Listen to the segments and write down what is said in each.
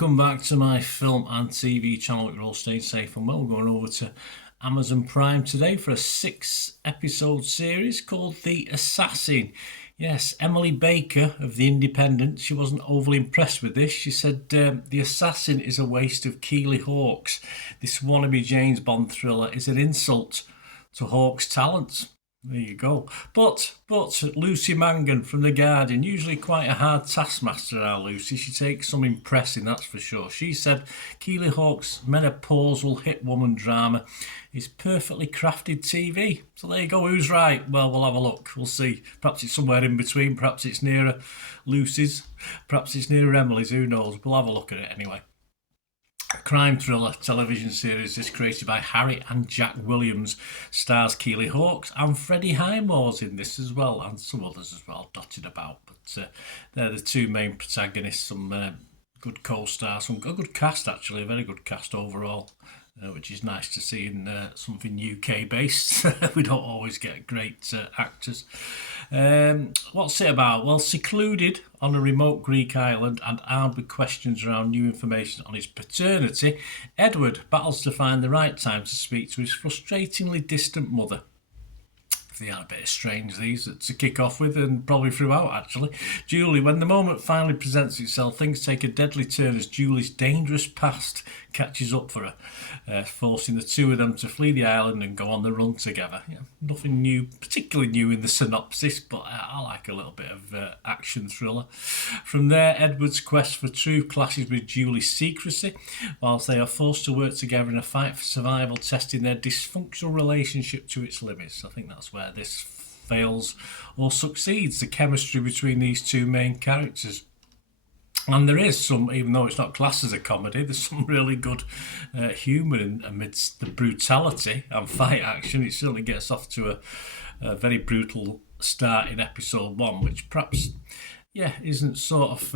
welcome back to my film and TV channel. You're all staying safe and well. We're going over to Amazon Prime today for a 6-episode series called The Assassin. Yes, Emily Baker of The Independent, she wasn't overly impressed with this. She said, The Assassin is a waste of Keeley Hawes. This wannabe James Bond thriller is an insult to Hawks' talents. There you go. But Lucy Mangan from The Guardian, usually quite a hard taskmaster, our Lucy. She takes some impressing, that's for sure. She said Keeley Hawks' menopausal hit woman drama is perfectly crafted TV. So there you go. Who's right? Well, we'll have a look. We'll see. Perhaps it's somewhere in between. Perhaps it's nearer Lucy's. Perhaps it's nearer Emily's. Who knows? We'll have a look at it anyway. Crime thriller television series is created by Harry and Jack Williams, stars Keeley Hawes and Freddie Highmore's in this as well, and some others as well dotted about. But they're the two main protagonists. Some good co-stars, a good cast actually, a very good cast overall. Which is nice to see in something UK based. We don't always get great actors. What's it about? Well, secluded on a remote Greek island and armed with questions around new information on his paternity, Edward battles to find the right time to speak to his frustratingly distant mother. They are a bit strange, these, to kick off with, and probably throughout, actually. Julie, when the moment finally presents itself, things take a deadly turn as Julie's dangerous past catches up for her, forcing the two of them to flee the island and go on the run together. Yeah, nothing new, particularly new in the synopsis, but I like a little bit of action thriller. From there, Edward's quest for truth clashes with Julie's secrecy, whilst they are forced to work together in a fight for survival, testing their dysfunctional relationship to its limits. I think that's where this fails or succeeds, the chemistry between these two main characters. And there is some, even though it's not classed as a comedy, there's some really good humour amidst the brutality and fight action. It certainly gets off to a very brutal start in episode 1, which perhaps, isn't sort of...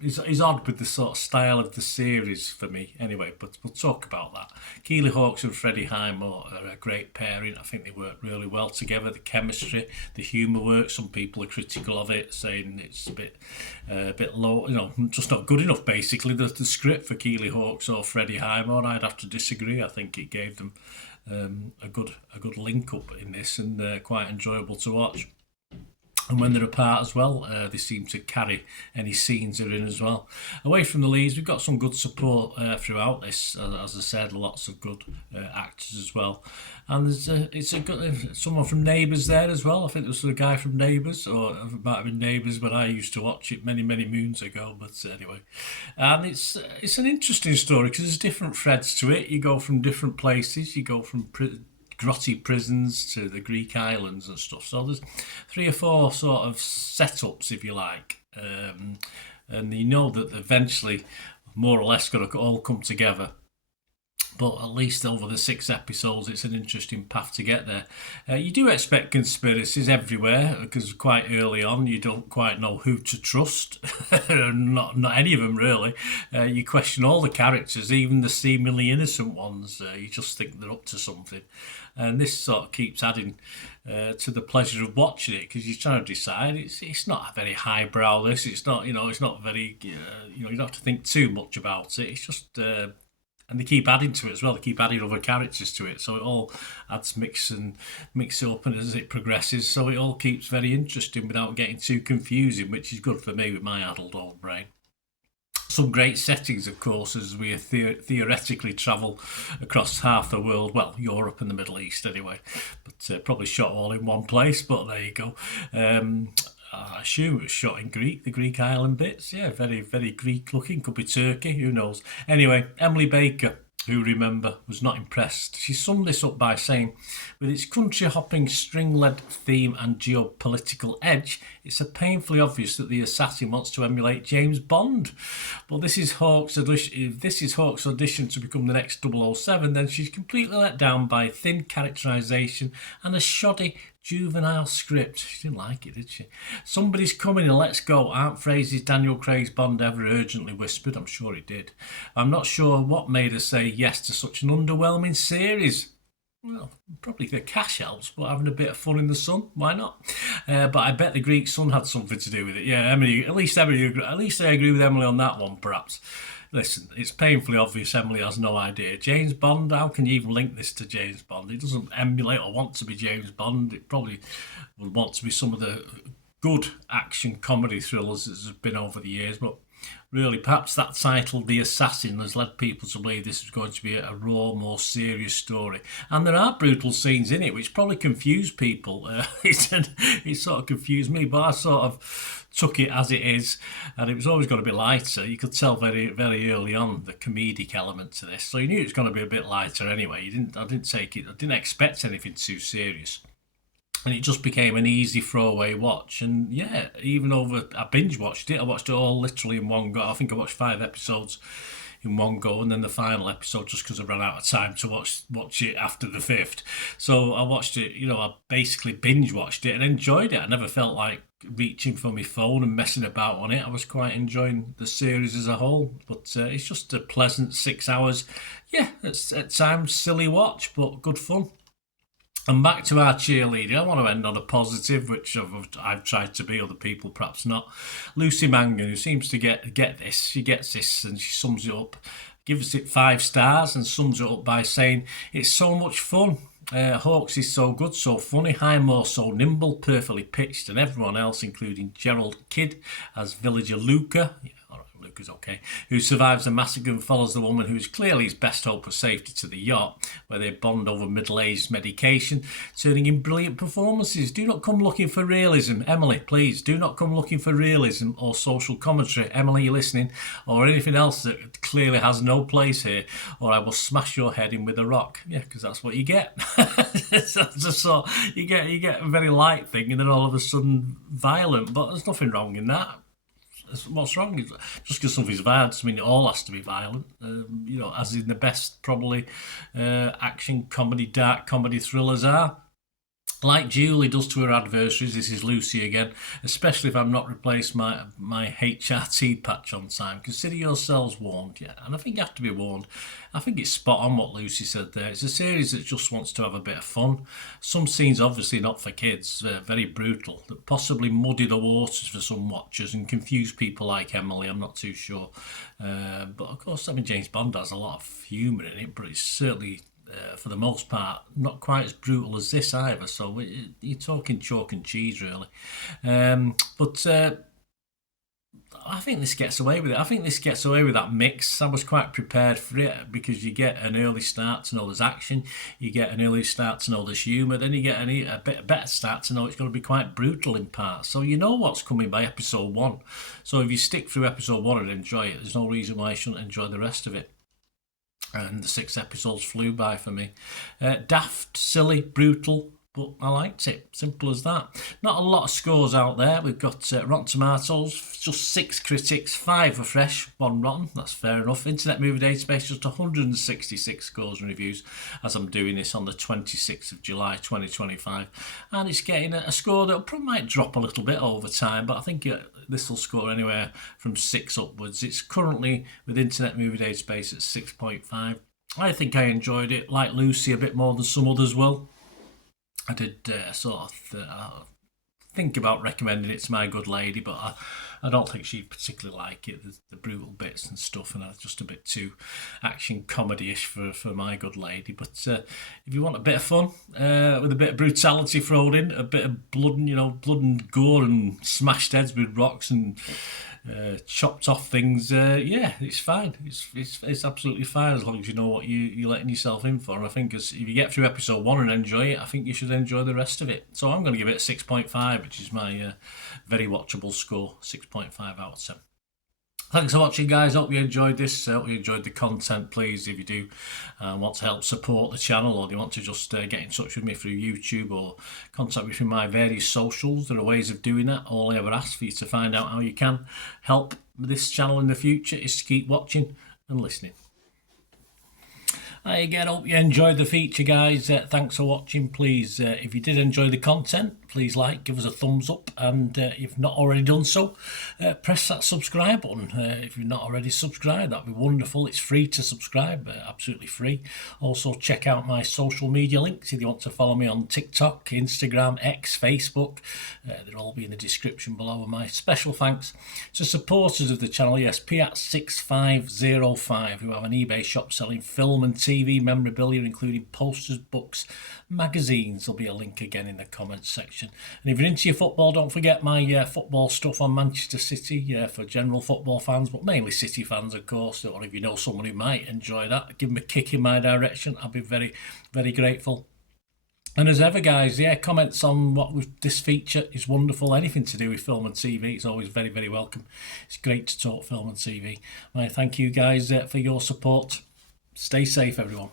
is odd with the sort of style of the series for me anyway, but we'll talk about that. Keeley Hawes and Freddie Highmore are a great pairing. I think they work really well together. The chemistry, the humour works. Some people are critical of it, saying it's a bit low, just not good enough basically. The script for Keeley Hawes or Freddie Highmore, I'd have to disagree. I think it gave them a good link up in this, and quite enjoyable to watch. And when they're apart as well, they seem to carry any scenes they're in as well. Away from the leads, we've got some good support throughout this. As I said, lots of good actors as well. And it's a good someone from Neighbours there as well. I think there was a guy from Neighbours, or it might have been Neighbours, but I used to watch it many moons ago. But anyway, and it's an interesting story because there's different threads to it. You go from different places. You go from grotty prisons to the Greek islands and stuff. So there's 3 or 4 sort of setups, if you like, and you know that eventually, more or less, got to all come together. But at least over the 6 episodes, it's an interesting path to get there. You do expect conspiracies everywhere because quite early on, you don't quite know who to trust. not any of them, really. You question all the characters, even the seemingly innocent ones. You just think they're up to something. And this sort of keeps adding to the pleasure of watching it because you're trying to decide. It's not a very highbrow. It's not it's not very you don't have to think too much about it. It's just. And they keep adding to it as well. They keep adding other characters to it, so it all adds mix it up, and as it progresses, so it all keeps very interesting without getting too confusing, which is good for me with my addled old brain. Some great settings, of course, as we theoretically travel across half the world. Well, Europe and the Middle East, anyway. But probably shot all in one place. But there you go. I assume it was shot in Greek, the Greek island bits. Yeah, very, very Greek looking. Could be Turkey, who knows. Anyway, Emily Baker, who, remember, was not impressed. She summed this up by saying, with its country-hopping, string-led theme and geopolitical edge, it's painfully obvious that the assassin wants to emulate James Bond. Well, if this is Hawks' audition to become the next 007, then she's completely let down by thin characterisation and a shoddy, juvenile script. She didn't like it, did she? Somebody's coming and let's go. Aren't phrases Daniel Craig's Bond ever urgently whispered? I'm sure he did. I'm not sure what made her say yes to such an underwhelming series. Well, probably the cash helps, but having a bit of fun in the sun, why not? But I bet the Greek sun had something to do with it. Yeah, Emily. At least I agree with Emily on that one, perhaps. Listen, it's painfully obvious Emily has no idea. James Bond, how can you even link this to James Bond? It doesn't emulate or want to be James Bond. It probably would want to be some of the good action comedy thrillers that have been over the years, but really, perhaps that title, The Assassin, has led people to believe this is going to be a raw, more serious story. And there are brutal scenes in it, which probably confuse people. It sort of confused me, but I sort of took it as it is, and it was always going to be lighter. You could tell very, very early on the comedic element to this, so you knew it was going to be a bit lighter anyway. I didn't expect anything too serious. And it just became an easy throwaway watch. And yeah, I binge watched it. I watched it all literally in one go. I think I watched 5 episodes in one go, and then the final episode just because I ran out of time to watch it after the 5th. So I watched it, I basically binge watched it and enjoyed it. I never felt like reaching for my phone and messing about on it. I was quite enjoying the series as a whole, but it's just a pleasant 6 hours. Yeah, it's at times silly watch, but good fun. And back to our cheerleader. I want to end on a positive, which I've tried to be, other people perhaps not. Lucy Mangan, who seems to get this. She gets this and she sums it up, gives it 5 stars and sums it up by saying, it's so much fun. Hawkes is so good, so funny. Highmore so nimble, perfectly pitched, and everyone else, including Gerald Kidd as villager Luca. Yeah, all right, Luca's okay. Who survives the massacre and follows the woman who is clearly his best hope of safety to the yacht, where they bond over middle-aged medication, turning in brilliant performances. Do not come looking for realism. Emily, please, do not come looking for realism or social commentary. Emily, you listening? Or anything else that clearly has no place here, or I will smash your head in with a rock. Yeah, because that's what you get. So you get a very light thing, and then all of a sudden violent. But there's nothing wrong in that. What's wrong is just because something's violent doesn't mean it all has to be violent. As in the best probably action comedy, dark comedy thrillers are. Like Julie does to her adversaries, this is Lucy again, especially if I've not replaced my HRT patch on time. Consider yourselves warned, yeah. And I think you have to be warned. I think it's spot on what Lucy said there. It's a series that just wants to have a bit of fun. Some scenes obviously not for kids, very brutal, that possibly muddy the waters for some watchers and confuse people like Emily, I'm not too sure. But of course, James Bond has a lot of humour in it, but it's certainly... for the most part, not quite as brutal as this either. So you're talking chalk and cheese, really. But I think this gets away with it. I think this gets away with that mix. I was quite prepared for it because you get an early start to know there's action, you get an early start to know there's humour, then you get a bit better start to know it's going to be quite brutal in parts. So you know what's coming by episode 1. So if you stick through episode 1 and enjoy it, there's no reason why you shouldn't enjoy the rest of it. And the 6 episodes flew by for me. Daft, silly, brutal, but I liked it. Simple as that. Not a lot of scores out there. We've got Rotten Tomatoes, just 6 critics, 5 are fresh, 1 rotten. That's fair enough. Internet Movie Database, just 166 scores and reviews as I'm doing this on the 26th of July 2025. And it's getting a score that probably might drop a little bit over time, but I think this will score anywhere from 6 upwards. It's currently, with Internet Movie Database, at 6.5. I think I enjoyed it, like Lucy, a bit more than some others will. I did think about recommending it to my good lady, but I don't think she'd particularly like it. The brutal bits and stuff, and it's just a bit too action comedy-ish for my good lady. But if you want a bit of fun with a bit of brutality thrown in, a bit of blood and gore and smashed heads with rocks and chopped off things, it's fine. It's absolutely fine as long as you know what you're letting yourself in for. And I think if you get through episode 1 and enjoy it, I think you should enjoy the rest of it. So I'm going to give it a 6.5, which is my very watchable score, 6.5 out of 10. Thanks for watching, guys. Hope you enjoyed this. Hope you enjoyed the content. Please, if you do want to help support the channel, or you want to just get in touch with me through YouTube or contact me through my various socials, there are ways of doing that. All I ever ask for you to find out how you can help this channel in the future is to keep watching and listening. Again, hope you enjoyed the feature, guys. Thanks for watching. Please, if you did enjoy the content, please like, give us a thumbs up, and if you've not already done so, press that subscribe button. If you've not already subscribed, that'd be wonderful. It's free to subscribe, absolutely free. Also, check out my social media links if you want to follow me on TikTok, Instagram, X, Facebook. They'll all be in the description below. And my special thanks to supporters of the channel, yes, Piat6505, who have an eBay shop selling film and TV memorabilia, including posters, books, magazines. There'll be a link again in the comments section. And if you're into your football, don't forget my football stuff on Manchester City, for general football fans, but mainly City fans, of course. Or if you know someone who might enjoy that, give them a kick in my direction. I'll be very, very grateful. And as ever, guys, comments on this feature is wonderful. Anything to do with film and TV is always very, very welcome. It's great to talk film and TV. I thank you guys for your support. Stay safe, everyone.